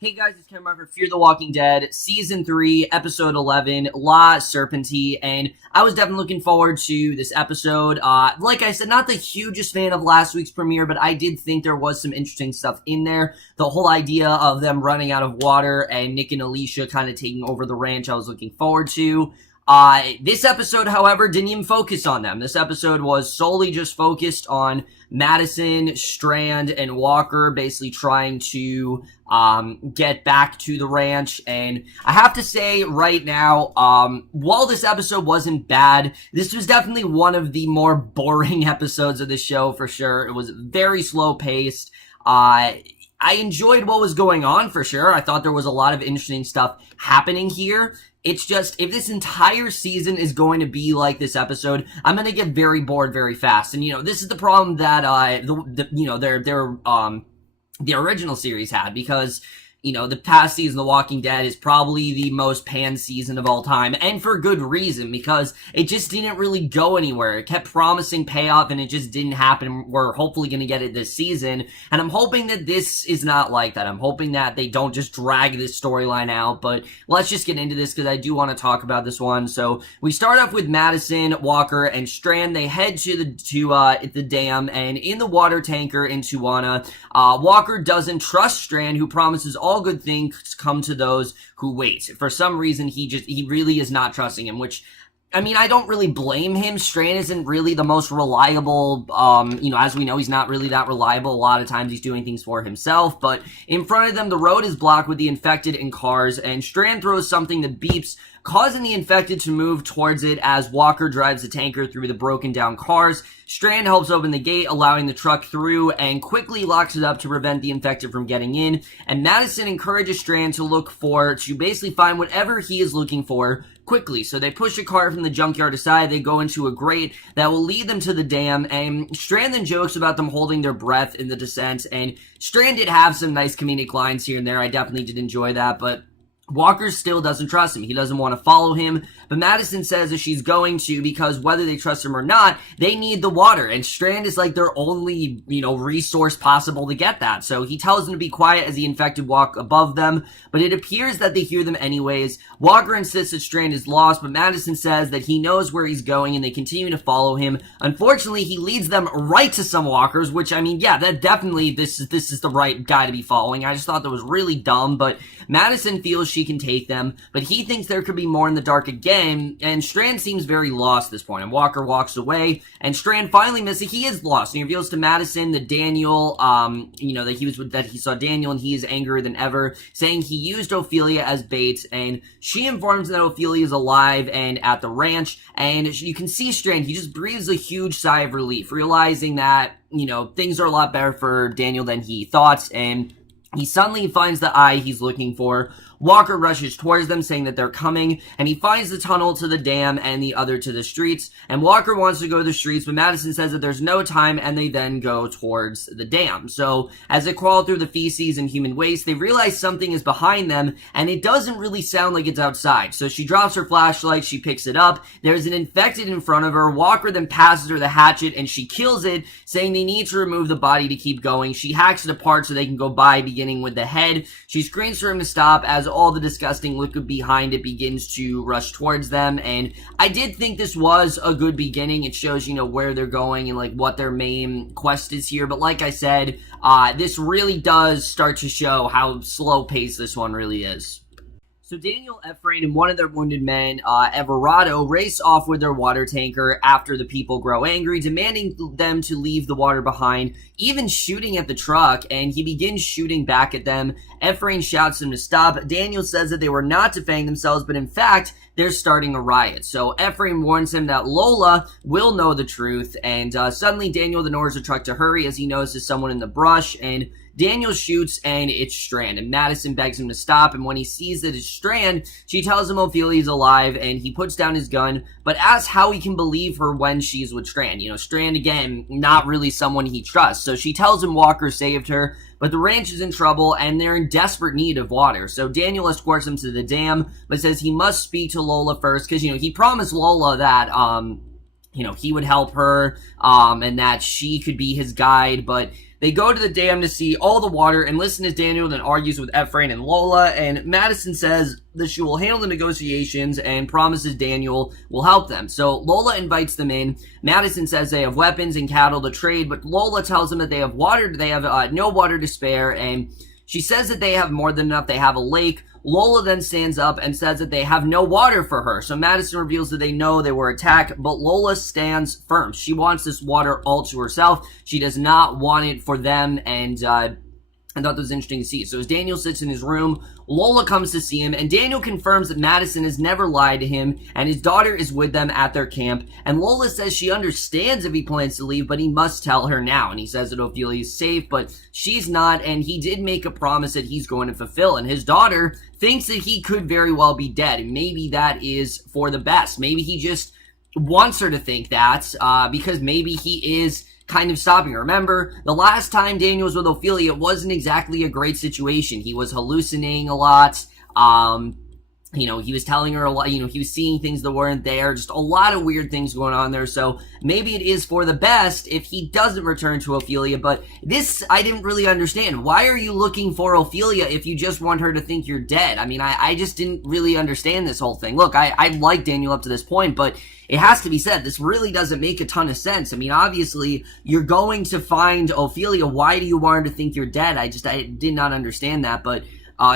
Hey guys, it's Ken for Fear the Walking Dead, Season 3, Episode 11, La Serpiente, and I was definitely looking forward to this episode. Like I said, not the hugest fan of last week's premiere, but I did think there was some interesting stuff in there. The whole idea of them running out of water and Nick and Alycia kind of taking over the ranch, I was looking forward to. This episode, however, didn't even focus on them. This episode was solely just focused on Madison, Strand, and Walker basically trying to get back to the ranch. And I have to say right now, while this episode wasn't bad, this was definitely one of the more boring episodes of the show for sure. It was very slow paced. I enjoyed what was going on for sure. I thought there was a lot of interesting stuff happening here. It's just, if this entire season is going to be like this episode, I'm going to get very bored very fast. And, this is the problem that, the original series had, because, the past season, The Walking Dead, is probably the most panned season of all time, and for good reason, because it just didn't really go anywhere. It kept promising payoff, and it just didn't happen. We're hopefully going to get it this season, and I'm hoping that this is not like that. I'm hoping that they don't just drag this storyline out, but let's just get into this, because I do want to talk about this one. So, we start off with Madison, Walker, and Strand. They head to the dam, and in the water tanker in Tijuana, Walker doesn't trust Strand, who promises all good things come to those who wait. For some reason, he really is not trusting him, which, I mean, I don't really blame him. Strand isn't really the most reliable, as we know, he's not really that reliable. A lot of times he's doing things for himself, but in front of them, the road is blocked with the infected and cars, and Strand throws something that beeps, causing the infected to move towards it as Walker drives the tanker through the broken down cars. Strand helps open the gate, allowing the truck through, and quickly locks it up to prevent the infected from getting in. And Madison encourages Strand to basically find whatever he is looking for quickly. So they push a car from the junkyard aside, they go into a grate that will lead them to the dam, and Strand then jokes about them holding their breath in the descent, and Strand did have some nice comedic lines here and there. I definitely did enjoy that, but Walker still doesn't trust him. He doesn't want to follow him, but Madison says that she's going to, because whether they trust him or not, they need the water, and Strand is like their only, resource possible to get that. So he tells them to be quiet as the infected walk above them, but it appears that they hear them anyways. Walker insists that Strand is lost, but Madison says that he knows where he's going, and they continue to follow him. Unfortunately, he leads them right to some walkers, which, I mean, yeah, that definitely, this is the right guy to be following. I just thought that was really dumb, but Madison feels she can take them, but he thinks there could be more in the dark again, and Strand seems very lost at this point, and Walker walks away, and Strand finally misses. He is lost, and he reveals to Madison that Daniel, that he saw Daniel, and he is angrier than ever, saying he used Ophelia as bait, and she informs him that Ophelia is alive and at the ranch, and you can see Strand, he just breathes a huge sigh of relief, realizing that, things are a lot better for Daniel than he thought, and he suddenly finds the eye he's looking for. Walker rushes towards them, saying that they're coming, and he finds the tunnel to the dam and the other to the streets, and Walker wants to go to the streets, but Madison says that there's no time, and they then go towards the dam. So, as they crawl through the feces and human waste, they realize something is behind them, and it doesn't really sound like it's outside. So she drops her flashlight, she picks it up, there's an infected in front of her. Walker then passes her the hatchet, and she kills it, saying they need to remove the body to keep going. She hacks it apart so they can go by, beginning with the head. She screams for him to stop as all the disgusting liquid behind it begins to rush towards them, and I did think this was a good beginning. It shows, where they're going and, like, what their main quest is here, but like I said, this really does start to show how slow-paced this one really is. So Daniel, Ephraim, and one of their wounded men, Everardo, race off with their water tanker after the people grow angry, demanding them to leave the water behind, even shooting at the truck, and he begins shooting back at them. Ephraim shouts them to stop. Daniel says that they were not defending themselves, but in fact, they're starting a riot. So Ephraim warns him that Lola will know the truth, and suddenly Daniel then orders the truck to hurry as he notices someone in the brush, and Daniel shoots, and it's Strand, and Madison begs him to stop, and when he sees that it's Strand, she tells him Ophelia's alive, and he puts down his gun, but asks how he can believe her when she's with Strand. Strand, again, not really someone he trusts, so she tells him Walker saved her, but the ranch is in trouble, and they're in desperate need of water, so Daniel escorts him to the dam, but says he must speak to Lola first, because, he promised Lola that, he would help her, and that she could be his guide, but They go to the dam to see all the water and listen as Daniel then argues with Ephraim and Lola, and Madison says that she will handle the negotiations and promises Daniel will help them. So Lola invites them in. Madison says they have weapons and cattle to trade, but Lola tells them that they have water. They have no water to spare, and she says that they have more than enough. They have a lake. Lola then stands up and says that they have no water for her. So Madison reveals that they know they were attacked, but Lola stands firm. She wants this water all to herself. She does not want it for them, and I thought that was interesting to see. So as Daniel sits in his room, Lola comes to see him, and Daniel confirms that Madison has never lied to him, and his daughter is with them at their camp. And Lola says she understands if he plans to leave, but he must tell her now. And he says that Ophelia is safe, but she's not, and he did make a promise that he's going to fulfill. And his daughter thinks that he could very well be dead, and maybe that is for the best. Maybe he just wants her to think that, because maybe he is kind of stopping her. Remember, the last time Daniel was with Ophelia, it wasn't exactly a great situation. He was hallucinating a lot. He was telling her a lot, he was seeing things that weren't there, just a lot of weird things going on there. So maybe it is for the best if he doesn't return to Ophelia, but this I didn't really understand. Why are you looking for Ophelia if you just want her to think you're dead? I mean, I just didn't really understand this whole thing. Look, I like Daniel up to this point, but it has to be said, this really doesn't make a ton of sense. I mean, obviously, you're going to find Ophelia. Why do you want her to think you're dead? I did not understand that, but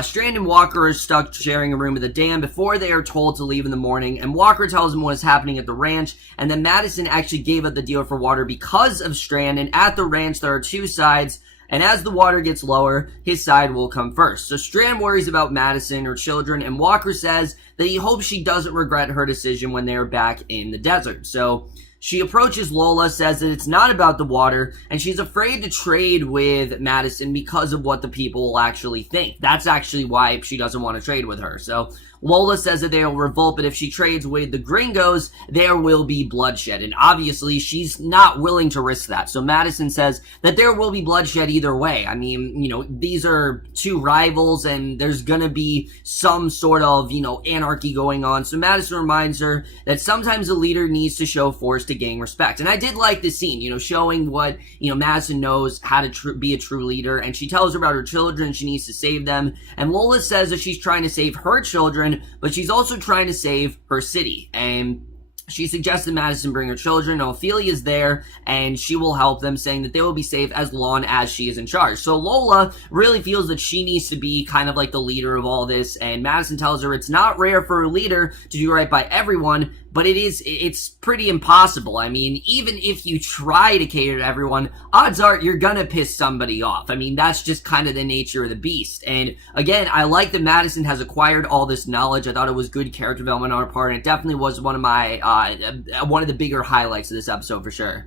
Strand and Walker are stuck sharing a room at the dam before they are told to leave in the morning, and Walker tells them what is happening at the ranch, and then Madison actually gave up the deal for water because of Strand, and at the ranch there are two sides, and as the water gets lower, his side will come first. So Strand worries about Madison, her children, and Walker says that he hopes she doesn't regret her decision when they are back in the desert. So she approaches Lola, says that it's not about the water, and she's afraid to trade with Madison because of what the people will actually think. That's actually why she doesn't want to trade with her. So Lola says that they will revolt, but if she trades with the gringos, there will be bloodshed. And obviously, she's not willing to risk that. So Madison says that there will be bloodshed either way. I mean, these are two rivals, and there's gonna be some sort of, anarchy going on. So Madison reminds her that sometimes a leader needs to show force to gain respect. And I did like this scene, showing what, Madison knows how to be a true leader. And she tells her about her children, she needs to save them. And Lola says that she's trying to save her children, but she's also trying to save her city. And she suggests that Madison bring her children. Ophelia's there, and she will help them, saying that they will be safe as long as she is in charge. So Lola really feels that she needs to be kind of like the leader of all this, and Madison tells her it's not rare for a leader to do right by everyone, but it's pretty impossible. I mean, even if you try to cater to everyone, odds are you're gonna piss somebody off. I mean, that's just kind of the nature of the beast. And again, I like that Madison has acquired all this knowledge. I thought it was good character development on her part, and it definitely was one of my, one of the bigger highlights of this episode for sure.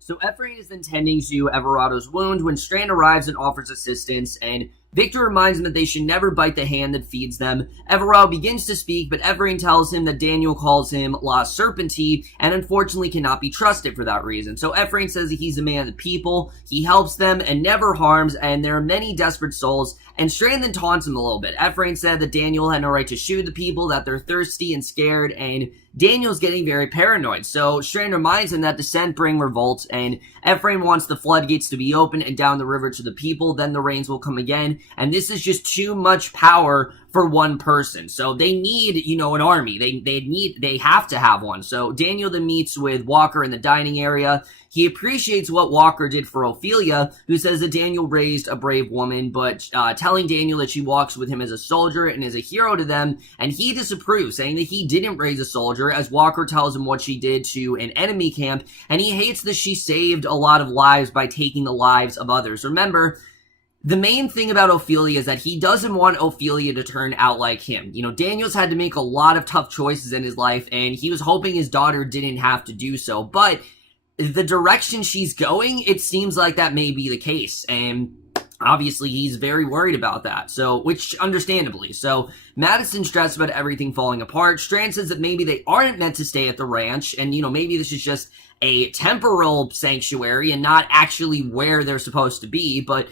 So Ephraim is then tending to Everardo's wound when Strand arrives and offers assistance, and Victor reminds him that they should never bite the hand that feeds them. Everardo begins to speak, but Ephraim tells him that Daniel calls him La Serpiente, and unfortunately cannot be trusted for that reason. So Ephraim says that he's a man of the people, he helps them and never harms, and there are many desperate souls, and Strand then taunts him a little bit. Ephraim said that Daniel had no right to shoot the people, that they're thirsty and scared, and Daniel's getting very paranoid. So Strand reminds him that descent bring revolt, and Ephraim wants the floodgates to be open and down the river to the people, then the rains will come again, and this is just too much power for one person. So they need, an army. They have to have one. So Daniel then meets with Walker in the dining area. He appreciates what Walker did for Ophelia, who says that Daniel raised a brave woman, but telling Daniel that she walks with him as a soldier and is a hero to them, and he disapproves, saying that he didn't raise a soldier, as Walker tells him what she did to an enemy camp, and he hates that she saved a lot of lives by taking the lives of others. Remember, the main thing about Ophelia is that he doesn't want Ophelia to turn out like him. Daniel's had to make a lot of tough choices in his life, and he was hoping his daughter didn't have to do so, but the direction she's going, it seems like that may be the case, and obviously he's very worried about that, so, which understandably. So Madison's stressed about everything falling apart. Strand says that maybe they aren't meant to stay at the ranch, and maybe this is just a temporal sanctuary and not actually where they're supposed to be, but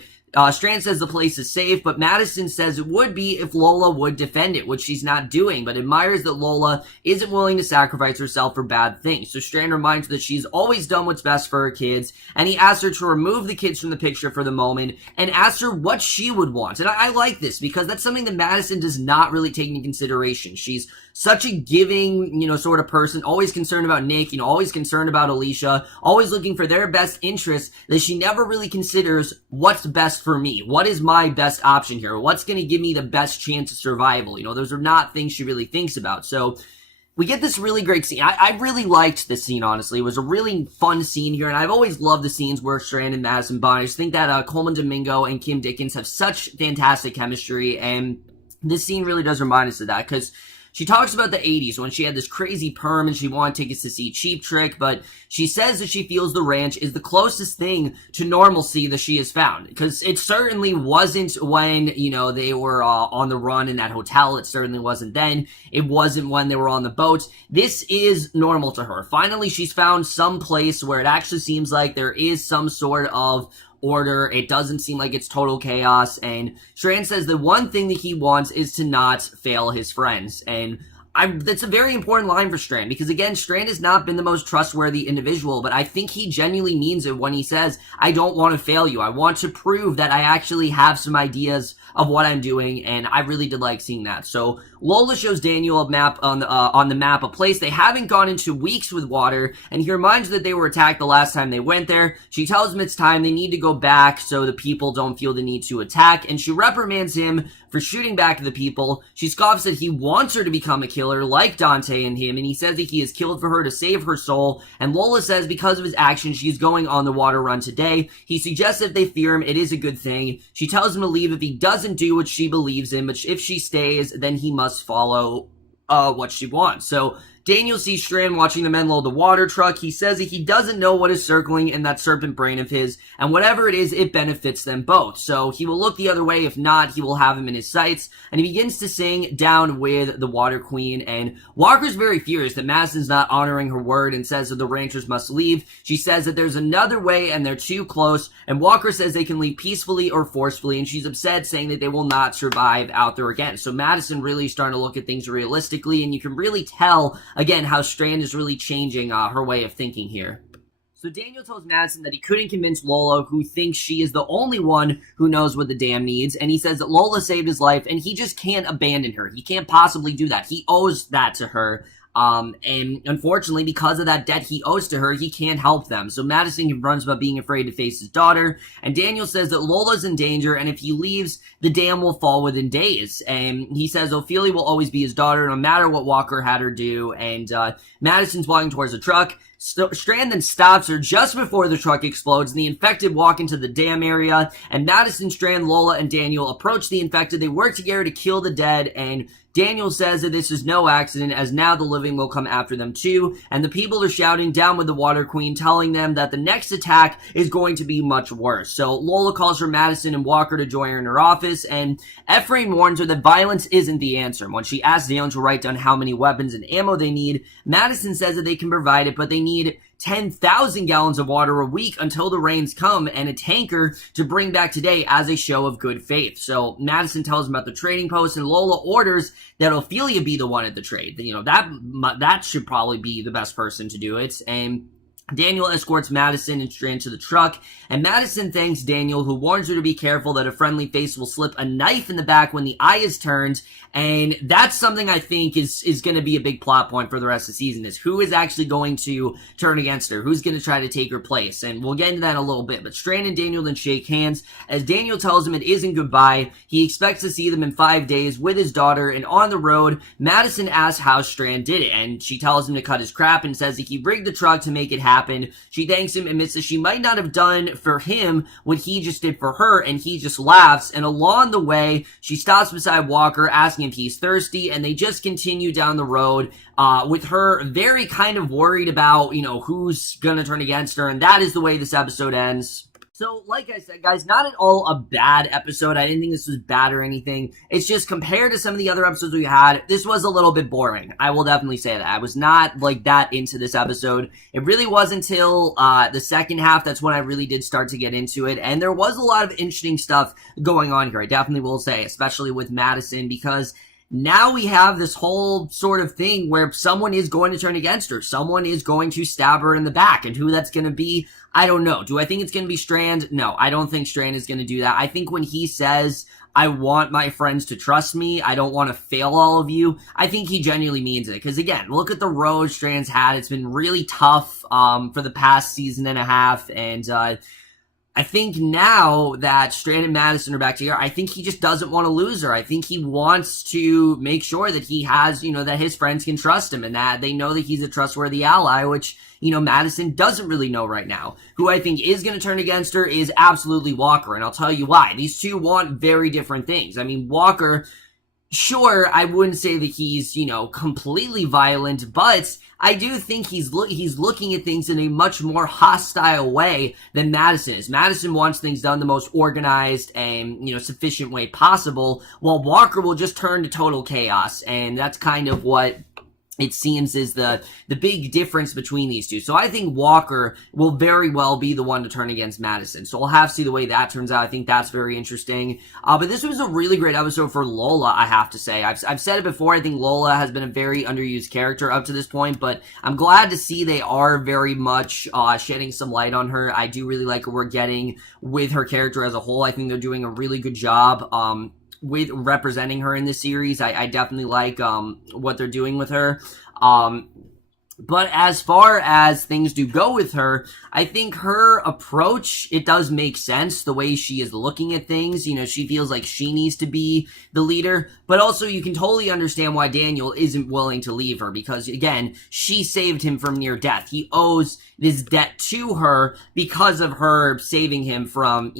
Strand says the place is safe, but Madison says it would be if Lola would defend it, which she's not doing, but admires that Lola isn't willing to sacrifice herself for bad things. So Strand reminds her that she's always done what's best for her kids, and he asks her to remove the kids from the picture for the moment, and asks her what she would want. And I like this, because that's something that Madison does not really take into consideration. She's such a giving, sort of person, always concerned about Nick, always concerned about Alycia, always looking for their best interests, that she never really considers what's best for me. What is my best option here? What's going to give me the best chance of survival? Those are not things she really thinks about. So we get this really great scene. I really liked this scene, honestly. It was a really fun scene here, and I've always loved the scenes where Strand and Madison bond. I just think that Colman, Domingo, and Kim Dickens have such fantastic chemistry, and this scene really does remind us of that, because she talks about the 80s when she had this crazy perm and she wanted tickets to see Cheap Trick, but she says that she feels the ranch is the closest thing to normalcy that she has found. Because it certainly wasn't when, they were on the run in that hotel. It certainly wasn't then. It wasn't when they were on the boats. This is normal to her. Finally, she's found some place where it actually seems like there is some sort of order. It doesn't seem like it's total chaos, and Strand says the one thing that he wants is to not fail his friends, and that's a very important line for Strand, because again, Strand has not been the most trustworthy individual, but I think he genuinely means it when he says, I don't want to fail you. I want to prove that I actually have some ideas of what I'm doing, and I really did like seeing that. So Lola shows Daniel a map on the map, a place they haven't gone into weeks with water, and he reminds her that they were attacked the last time they went there. She tells him it's time, they need to go back so the people don't feel the need to attack, and she reprimands him for shooting back at the people. She scoffs that he wants her to become a killer like Dante and him, and he says that he is killed for her to save her soul, and Lola says because of his actions she's going on the water run today. He suggests that if they fear him, it is a good thing. She tells him to leave if he doesn't do what she believes in, but if she stays, then he must follow what she wants. So Daniel sees Strand watching the men load the water truck. He says that he doesn't know what is circling in that serpent brain of his, and whatever it is, it benefits them both. So he will look the other way. If not, he will have him in his sights, and he begins to sing Down with the Water Queen, and Walker's very furious that Madison's not honoring her word and says that the ranchers must leave. She says that there's another way and they're too close, and Walker says they can leave peacefully or forcefully, and she's upset, saying that they will not survive out there again. So Madison really starting to look at things realistically, and you can really tell again how Strand is really changing her way of thinking here. So Daniel tells Madison that he couldn't convince Lola, who thinks she is the only one who knows what the dam needs, and he says that Lola saved his life and he just can't abandon her. He can't possibly do that. He owes that to her. And unfortunately, because of that debt he owes to her, he can't help them. So Madison confronts about being afraid to face his daughter, and Daniel says that Lola's in danger, and if he leaves, the dam will fall within days. And he says Ophelia will always be his daughter, no matter what Walker had her do, and Madison's walking towards the truck. Strand then stops her just before the truck explodes, and the infected walk into the dam area, and Madison, Strand, Lola, and Daniel approach the infected. They work together to kill the dead, and Daniel says that this is no accident, as now the living will come after them too, and the people are shouting down with the Water Queen, telling them that the next attack is going to be much worse. So Lola calls for Madison and Walker to join her in her office, and Ephraim warns her that violence isn't the answer. When she asks Daniel to write down how many weapons and ammo they need, Madison says that they can provide it, but they need 10,000 gallons of water a week until the rains come, and a tanker to bring back today as a show of good faith. So Madison tells him about the trading post, and Lola orders that Ophelia be the one at the trade. That should probably be the best person to do it. And Daniel escorts Madison and Strand to the truck, and Madison thanks Daniel, who warns her to be careful that a friendly face will slip a knife in the back when the eye is turned, and that's something I think is going to be a big plot point for the rest of the season, is who is actually going to turn against her, who's going to try to take her place, and we'll get into that in a little bit. But Strand and Daniel then shake hands, as Daniel tells him it isn't goodbye. He expects to see them in 5 days with his daughter, and on the road, Madison asks how Strand did it, and she tells him to cut his crap and says that he rigged the truck to make it happen. She thanks him, admits that she might not have done for him what he just did for her, and he just laughs. And along the way, she stops beside Walker, asking if he's thirsty, and they just continue down the road with her very kind of worried about, who's gonna turn against her, and that is the way this episode ends. So, like I said, guys, not at all a bad episode. I didn't think this was bad or anything. It's just compared to some of the other episodes we had, this was a little bit boring. I will definitely say that. I was not, like, that into this episode. It really wasn't until the second half that's when I really did start to get into it. And there was a lot of interesting stuff going on here, I definitely will say, especially with Madison, because now we have this whole sort of thing where someone is going to turn against her. Someone is going to stab her in the back. And who that's going to be, I don't know. Do I think it's going to be Strand? No, I don't think Strand is going to do that. I think when he says, I want my friends to trust me, I don't want to fail all of you, I think he genuinely means it. Because again, look at the road Strand's had. It's been really tough for the past season and a half. And I think now that Strand and Madison are back together, I think he just doesn't want to lose her. I think he wants to make sure that he has, that his friends can trust him and that they know that he's a trustworthy ally, which, Madison doesn't really know right now. Who I think is going to turn against her is absolutely Walker, and I'll tell you why. These two want very different things. I mean, Walker, sure, I wouldn't say that he's, completely violent, but I do think he's looking at things in a much more hostile way than Madison is. Madison wants things done the most organized and, sufficient way possible, while Walker will just turn to total chaos, and that's kind of what it seems is the big difference between these two. So I think Walker will very well be the one to turn against Madison. So we'll have to see the way that turns out. I think that's very interesting. But this was a really great episode for Lola, I have to say. I've said it before, I think Lola has been a very underused character up to this point, but I'm glad to see they are very much shedding some light on her. I do really like what we're getting with her character as a whole. I think they're doing a really good job with representing her in this series. I definitely like what they're doing with her. But as far as things do go with her, I think her approach, it does make sense the way she is looking at things. She feels like she needs to be the leader, but also you can totally understand why Daniel isn't willing to leave her because, again, she saved him from near death. He owes this debt to her because of her saving him from,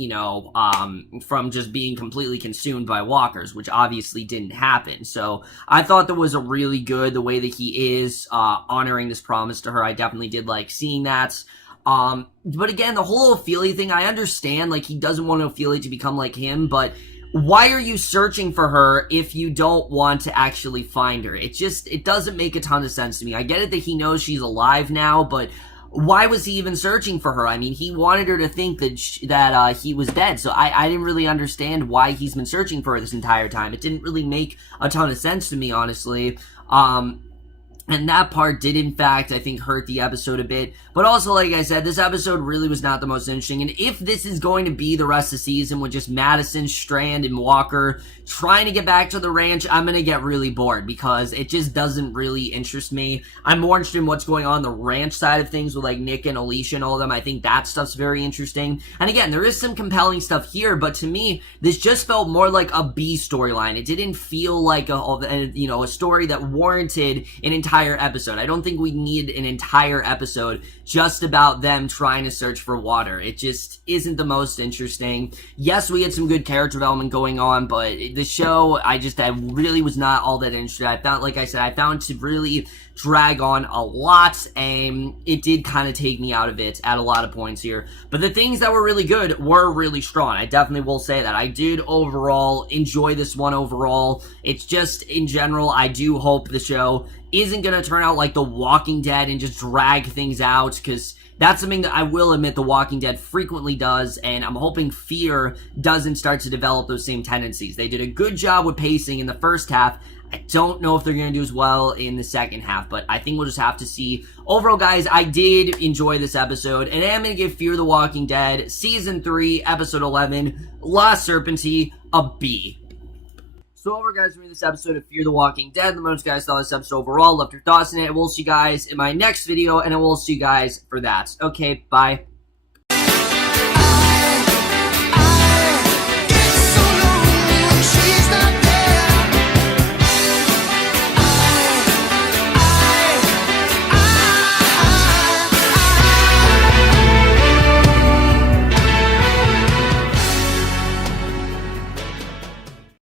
from just being completely consumed by walkers, which obviously didn't happen. So I thought that was a really good, the way that he is honoring this promise to her. I definitely did like seeing that. But again, the whole Ophelia thing, I understand, like, he doesn't want Ophelia to become like him, but why are you searching for her if you don't want to actually find her? It doesn't make a ton of sense to me. I get it that he knows she's alive now, but why was he even searching for her? I mean, he wanted her to think that he was dead, so I didn't really understand why he's been searching for her this entire time. It didn't really make a ton of sense to me, honestly. And that part did, in fact, I think, hurt the episode a bit. But also, like I said, this episode really was not the most interesting. And if this is going to be the rest of the season with just Madison, Strand, and Walker trying to get back to the ranch, I'm going to get really bored because it just doesn't really interest me. I'm more interested in what's going on the ranch side of things with, like, Nick and Alycia and all of them. I think that stuff's very interesting. And again, there is some compelling stuff here, but to me, this just felt more like a B storyline. It didn't feel like a story that warranted an entire episode. I don't think we need an entire episode just about them trying to search for water. It just isn't the most interesting. Yes, we had some good character development going on, but the show, I really was not all that interested. I found to really drag on a lot, and it did kind of take me out of it at a lot of points here. But the things that were really good were really strong. I definitely will say that. I did overall enjoy this one overall. It's just, in general, I do hope the show isn't going to turn out like The Walking Dead and just drag things out, because that's something that I will admit The Walking Dead frequently does, and I'm hoping Fear doesn't start to develop those same tendencies. They did a good job with pacing in the first half. I don't know if they're going to do as well in the second half, but I think we'll just have to see. Overall, guys, I did enjoy this episode, and I'm going to give Fear the Walking Dead Season 3, Episode 11, La Serpiente, a B. So overall, guys, we're in this episode of Fear the Walking Dead. Let me know what you guys thought of this episode overall. Left your thoughts in it. We'll see you guys in my next video, and I will see you guys for that. Okay, bye.